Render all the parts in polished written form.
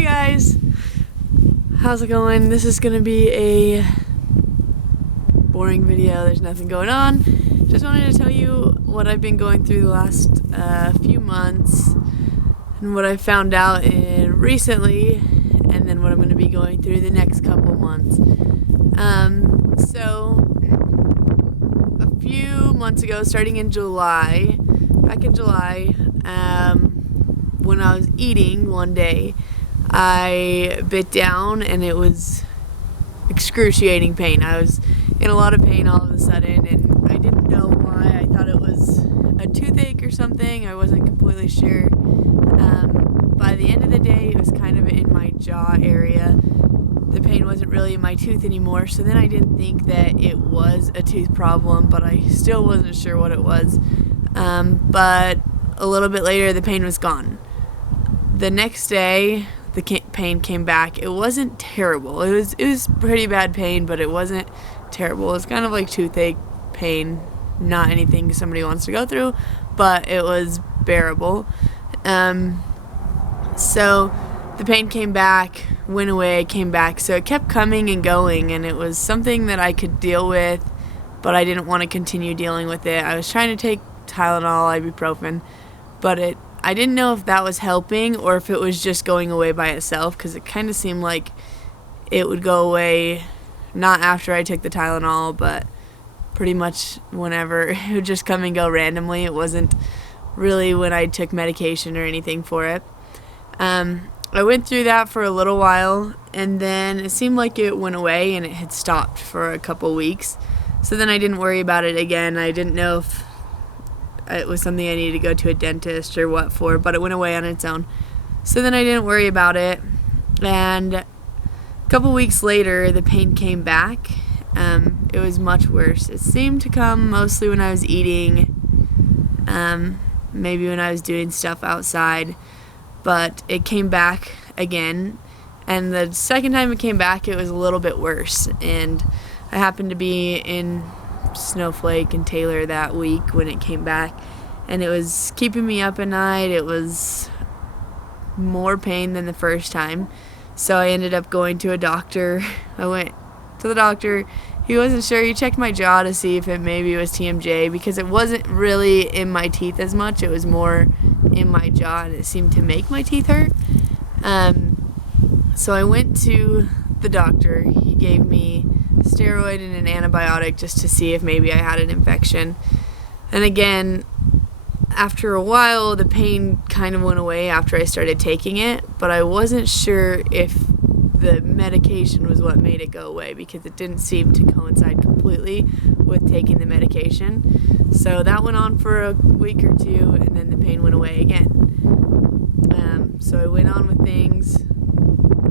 Hey guys, how's it going? This is gonna be a boring video. There's nothing going on. Just wanted to tell you what I've been going through the last few months and what I found out recently, and then what I'm gonna be going through the next couple months. So a few months ago, starting in July, back in July, when I was eating one day, I bit down and it was excruciating pain. I was in a lot of pain all of a sudden, and I didn't know why. I thought it was a toothache or something. I wasn't completely sure. By the end of the day, it was kind of in my jaw area. The pain wasn't really in my tooth anymore, so then I didn't think that it was a tooth problem, but I still wasn't sure what it was. But a little bit later, the pain was gone. The next day, the pain came back. It wasn't terrible. It was pretty bad pain, but it wasn't terrible. It was kind of like toothache pain, not anything somebody wants to go through, but it was bearable. So the pain came back, went away, came back. So it kept coming and going, and it was something that I could deal with, but I didn't want to continue dealing with it. I was trying to take Tylenol, ibuprofen, but I didn't know if that was helping or if it was just going away by itself, because it kind of seemed like it would go away not after I took the Tylenol, but pretty much whenever. It would just come and go randomly. It wasn't really when I took medication or anything for it. I went through that for a little while, and then it seemed like it went away and it had stopped for a couple weeks. So then I didn't worry about it again. I didn't know if it was something I needed to go to a dentist or what for, but it went away on its own. So then I didn't worry about it, and a couple weeks later, the pain came back. It was much worse. It seemed to come mostly when I was eating, maybe when I was doing stuff outside, but it came back again, and the second time it came back, it was a little bit worse, and I happened to be in Snowflake and Taylor that week when it came back, and it was keeping me up at night. It was more pain than the first time, so I ended up going to a doctor. I went to the doctor. He wasn't sure. He checked my jaw to see if it maybe was TMJ, because it wasn't really in my teeth as much. It was more in my jaw, and it seemed to make my teeth hurt. So I went to the doctor. He gave me a steroid and an antibiotic just to see if maybe I had an infection. And again, after a while, the pain kind of went away after I started taking it, but I wasn't sure if the medication was what made it go away, because it didn't seem to coincide completely with taking the medication. So that went on for a week or two, and then the pain went away again. So I went on with things.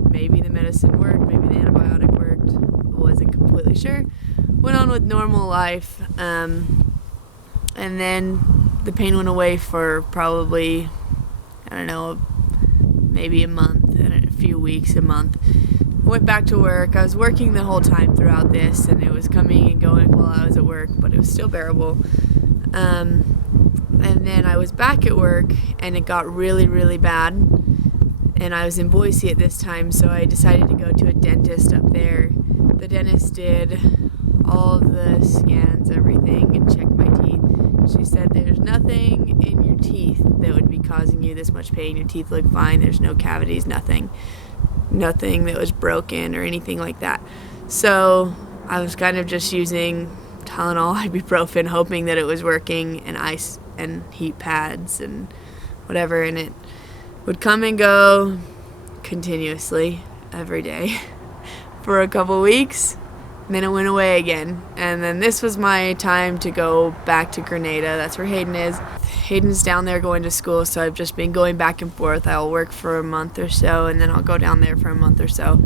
Maybe the medicine worked, maybe the antibiotic worked. I wasn't completely sure. Went on with normal life, and then the pain went away for probably, I don't know, maybe a month, and a few weeks, a month. Went back to work. I was working the whole time throughout this, and it was coming and going while I was at work, but it was still bearable. And then I was back at work, and it got really, really bad. And I was in Boise at this time, so I decided to go to a dentist up there. The dentist did all of the scans, everything, and checked my teeth. She said, there's nothing in your teeth that would be causing you this much pain. Your teeth look fine. There's no cavities, nothing that was broken or anything like that. So I was kind of just using Tylenol, ibuprofen, hoping that it was working, and ice and heat pads and whatever, and it would come and go continuously every day for a couple weeks. And then it went away again. And then this was my time to go back to Grenada. That's where Hayden is. Hayden's down there going to school, so I've just been going back and forth. I'll work for a month or so, and then I'll go down there for a month or so.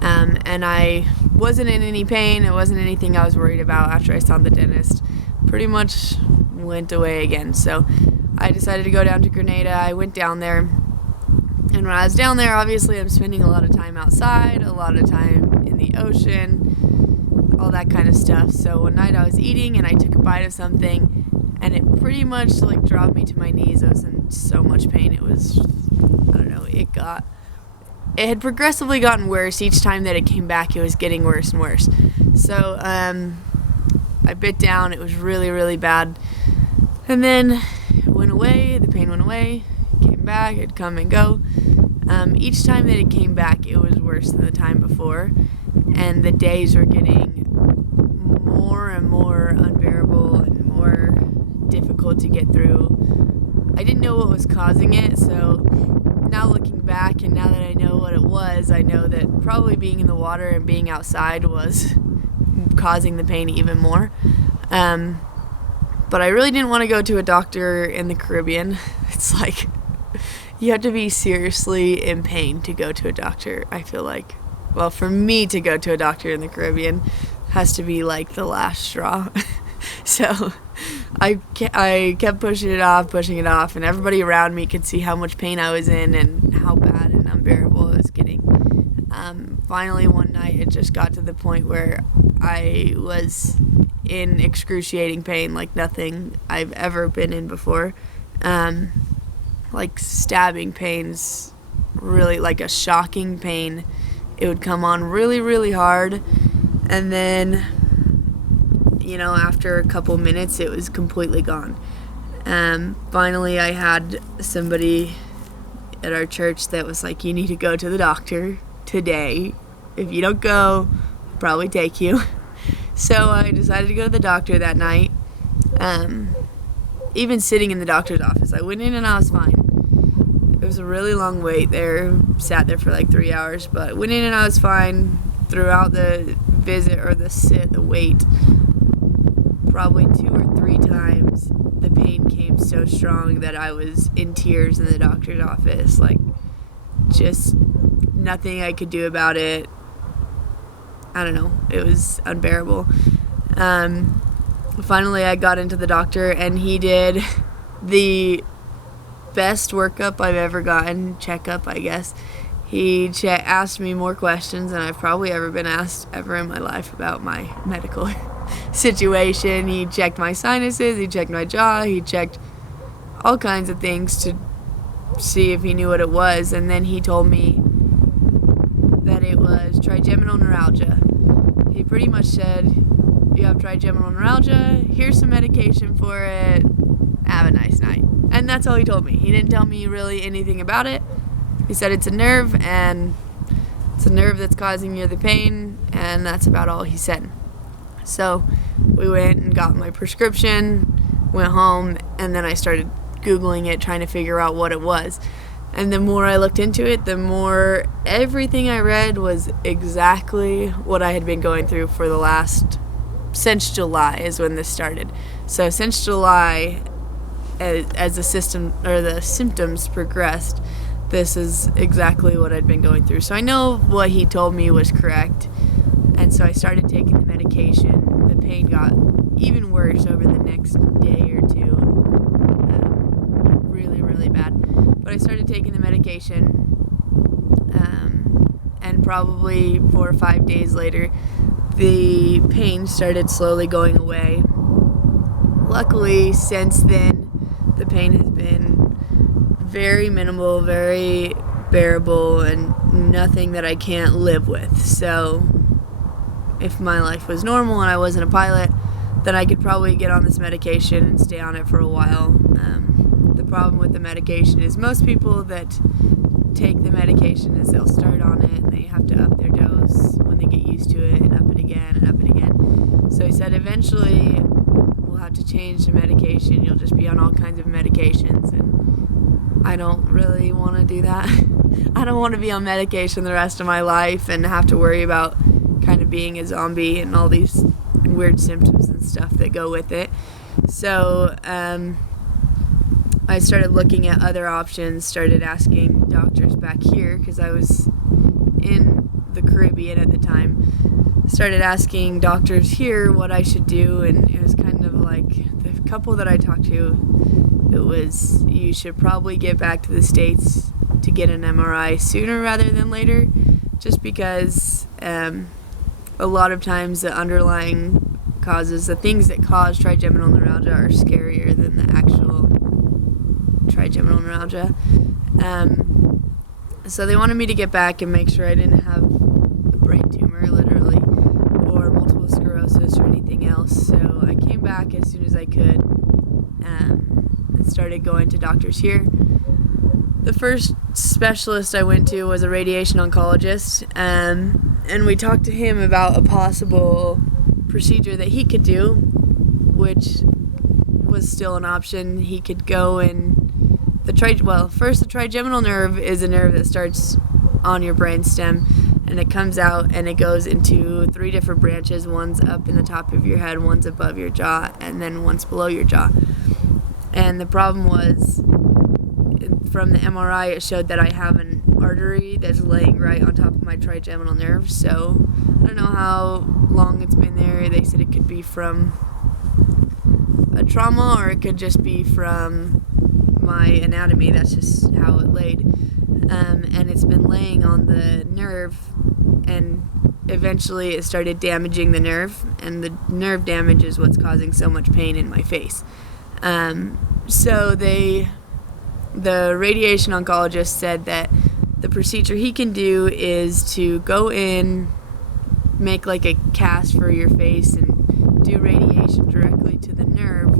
And I wasn't in any pain. It wasn't anything I was worried about after I saw the dentist. Pretty much went away again. So I decided to go down to Grenada. I went down there. And when I was down there, obviously I'm spending a lot of time outside, a lot of time in the ocean, all that kind of stuff. So one night I was eating and I took a bite of something, and it pretty much like dropped me to my knees. I was in so much pain. It was, I don't know, it got it had progressively gotten worse. Each time that it came back, it was getting worse and worse. So I bit down. It was really, really bad. And then it went away. The pain went away. Came back. It'd come and go. Each time that it came back, it was worse than the time before. And the days were getting more and more unbearable and more difficult to get through. I didn't know what was causing it, so now looking back and now that I know what it was, I know that probably being in the water and being outside was causing the pain even more. But I really didn't want to go to a doctor in the Caribbean. It's like you have to be seriously in pain to go to a doctor, I feel like. Well, for me to go to a doctor in the Caribbean has to be like the last straw. So I kept pushing it off, and everybody around me could see how much pain I was in and how bad and unbearable it was getting. Finally, one night, it just got to the point where I was in excruciating pain like nothing I've ever been in before. Like stabbing pains, really like a shocking pain. It would come on really, really hard, and then after a couple minutes, it was completely gone. Finally, I had somebody at our church that was like, you need to go to the doctor today. If you don't go, I'll probably take you. So I decided to go to the doctor that night. Even sitting in the doctor's office, I went in and I was fine. It was a really long wait there. Sat there for like 3 hours, but went in and I was fine throughout the visit or the wait. Probably 2 or 3 times the pain came so strong that I was in tears in the doctor's office. Like, just nothing I could do about it. I don't know. It was unbearable. Finally, I got into the doctor, and he did the best workup I've ever gotten, checkup, I guess. He asked me more questions than I've probably ever been asked ever in my life about my medical situation. He checked my sinuses, he checked my jaw, he checked all kinds of things to see if he knew what it was, and then he told me that it was trigeminal neuralgia. He pretty much said, you have trigeminal neuralgia, here's some medication for it, have a nice night. And that's all he told me. He didn't tell me really anything about it. He said it's a nerve, and it's a nerve that's causing you the pain, and that's about all he said. So we went and got my prescription, went home, and then I started Googling it, trying to figure out what it was. And the more I looked into it, the more everything I read was exactly what I had been going through for since July is when this started. So since July, as the symptoms progressed, this is exactly what I'd been going through. So I know what he told me was correct. And so I started taking the medication. The pain got even worse over the next day or two. Really, really bad. But I started taking the medication. And probably 4 or 5 days later, the pain started slowly going away. Luckily, since then, the pain has been very minimal, very bearable, and nothing that I can't live with. So if my life was normal and I wasn't a pilot, then I could probably get on this medication and stay on it for a while. The problem with the medication is most people that take the medication is they'll start on it and they have to up their dose when they get used to it and up it again and up it again. So he said eventually we'll have to change the medication. You'll just be on all kinds of medications, and I don't really want to do that. I don't want to be on medication the rest of my life and have to worry about kind of being a zombie and all these weird symptoms and stuff that go with it. So I started looking at other options, started asking doctors back here because I was in the Caribbean at the time. Started asking doctors here what I should do, and it was kind of like the couple that I talked to, it was, you should probably get back to the States to get an MRI sooner rather than later, just because a lot of times the underlying causes, the things that cause trigeminal neuralgia are scarier than the actual trigeminal neuralgia. So they wanted me to get back and make sure I didn't have a brain tumor, literally, or multiple sclerosis or anything else. So I came back as soon as I could and started going to doctors here. The first specialist I went to was a radiation oncologist, and we talked to him about a possible procedure that he could do, which was still an option. He could go and the trigeminal nerve is a nerve that starts on your brainstem, and it comes out and it goes into 3 different branches. One's up in the top of your head, one's above your jaw, and then one's below your jaw. And the problem was, from the MRI, it showed that I have an artery that's laying right on top of my trigeminal nerve. So I don't know how long it's been there. They said it could be from a trauma, or it could just be from my anatomy. That's just how it laid. And it's been laying on the nerve, and eventually it started damaging the nerve, and the nerve damage is what's causing so much pain in my face. So the radiation oncologist said that the procedure he can do is to go in, make like a cast for your face, and do radiation directly to the nerve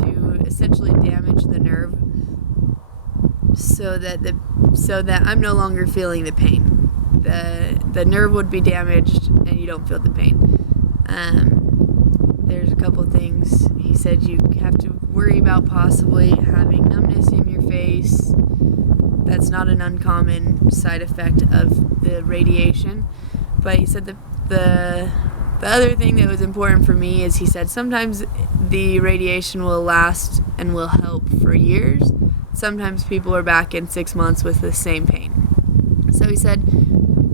to essentially damage the nerve so that I'm no longer feeling the pain. The nerve would be damaged and you don't feel the pain. There's a couple things. He said you have to worry about possibly having numbness in your face. That's not an uncommon side effect of the radiation. But he said the other thing that was important for me is, he said sometimes the radiation will last and will help for years. Sometimes people are back in 6 months with the same pain. So he said,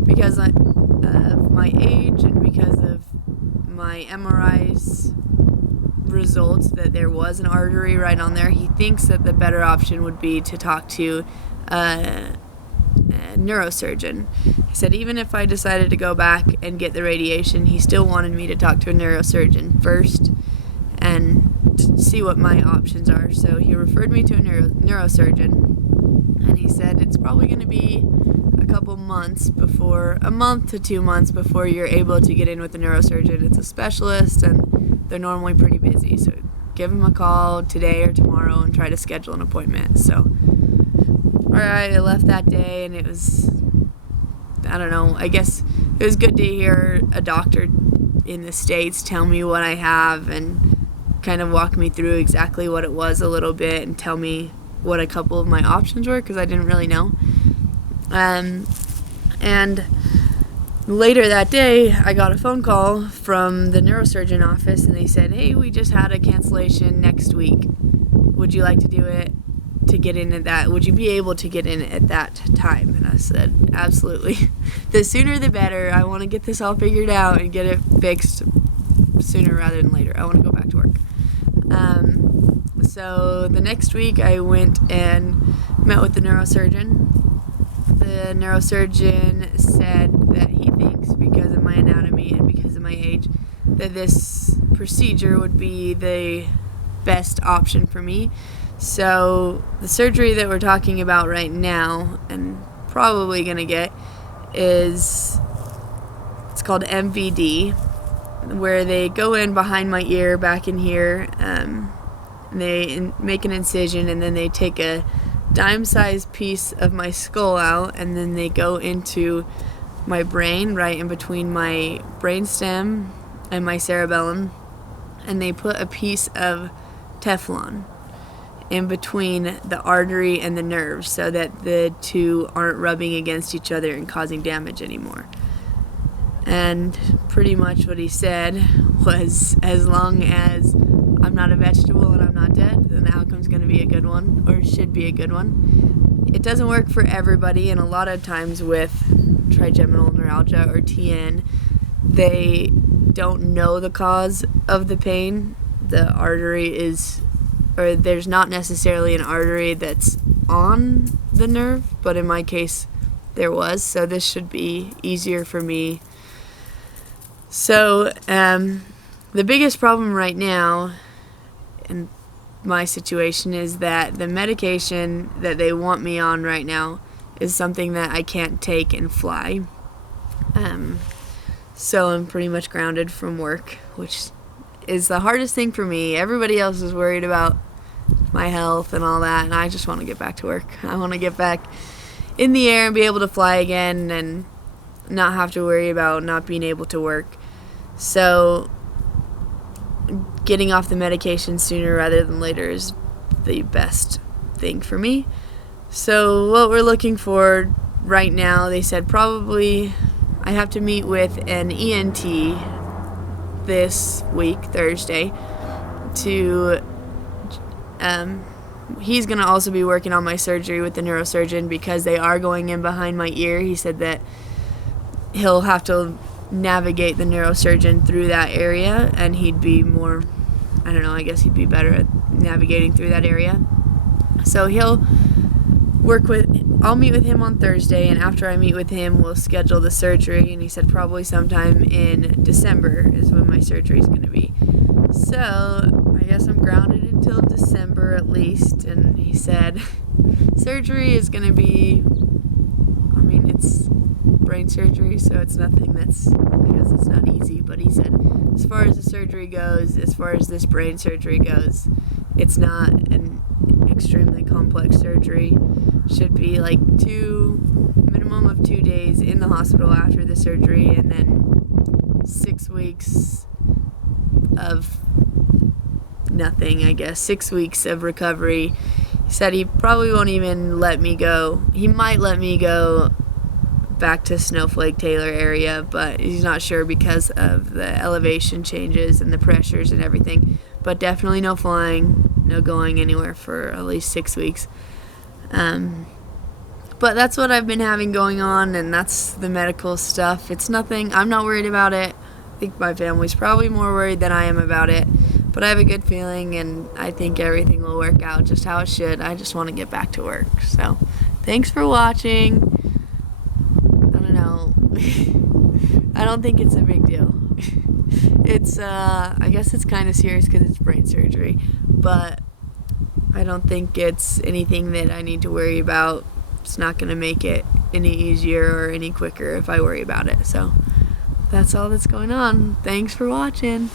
because of my age and because of my MRI's results, that there was an artery right on there, he thinks that the better option would be to talk to a neurosurgeon. He said even if I decided to go back and get the radiation, he still wanted me to talk to a neurosurgeon first and see what my options are. So he referred me to a neurosurgeon, and he said it's probably going to be a month to 2 months before you're able to get in with a neurosurgeon. It's a specialist and they're normally pretty busy, so give them a call today or tomorrow and try to schedule an appointment. So alright, I left that day, and it was, I don't know, I guess it was good to hear a doctor in the States tell me what I have and kind of walk me through exactly what it was a little bit and tell me what a couple of my options were, because I didn't really know. And later that day, I got a phone call from the neurosurgeon office, and they said, hey, we just had a cancellation next week. Would you like to do it to get in at that? Would you be able to get in at that time? And I said, absolutely. The sooner the better. I want to get this all figured out and get it fixed sooner rather than later. I want to go back to work. So the next week I went and met with the neurosurgeon. The neurosurgeon said that he thinks, because of my anatomy and because of my age, that this procedure would be the best option for me. So the surgery that we're talking about right now, and probably going to get, it's called MVD, where they go in behind my ear, back in here, and they make an incision, and then they take a dime-sized piece of my skull out, and then they go into my brain, right in between my brainstem and my cerebellum, and they put a piece of Teflon in between the artery and the nerve so that the two aren't rubbing against each other and causing damage anymore. And pretty much what he said was, as long as I'm not a vegetable and I'm not dead, then the outcome's going to be a good one, or should be a good one. It doesn't work for everybody, and a lot of times with trigeminal neuralgia or TN, they don't know the cause of the pain. The artery is, or there's not necessarily an artery that's on the nerve, but in my case there was, so this should be easier for me. So the biggest problem right now in my situation is that the medication that they want me on right now is something that I can't take and fly. So I'm pretty much grounded from work, which is the hardest thing for me. Everybody else is worried about my health and all that, and I just want to get back to work. I want to get back in the air and be able to fly again and not have to worry about not being able to work. So getting off the medication sooner rather than later is the best thing for me. So what we're looking for right now, they said probably I have to meet with an ENT this week, Thursday, to he's going to also be working on my surgery with the neurosurgeon because they are going in behind my ear. He said that he'll have to navigate the neurosurgeon through that area, and he'd be more, I don't know, I guess he'd be better at navigating through that area. So I'll meet with him on Thursday, and after I meet with him, we'll schedule the surgery, and he said probably sometime in December is when my surgery is going to be. So I guess I'm grounded until December at least, and he said surgery is going to be, I mean, it's brain surgery, so it's nothing that's, I guess it's not easy, but he said as far as the surgery goes, as far as this brain surgery goes, it's not an extremely complex surgery. Should be like minimum of 2 days in the hospital after the surgery, and then 6 weeks of nothing, I guess. 6 weeks of recovery. He said he probably won't even let me go. He might let me go back to Snowflake Taylor area, but he's not sure because of the elevation changes and the pressures and everything. But definitely no flying, no going anywhere for at least 6 weeks. But that's what I've been having going on, and that's the medical stuff. It's nothing, I'm not worried about it. I think my family's probably more worried than I am about it. But I have a good feeling, and I think everything will work out just how it should. I just want to get back to work. So, thanks for watching. I don't know. I don't think it's a big deal. It's, I guess it's kind of serious because it's brain surgery. But I don't think it's anything that I need to worry about. It's not going to make it any easier or any quicker if I worry about it. So, that's all that's going on. Thanks for watching.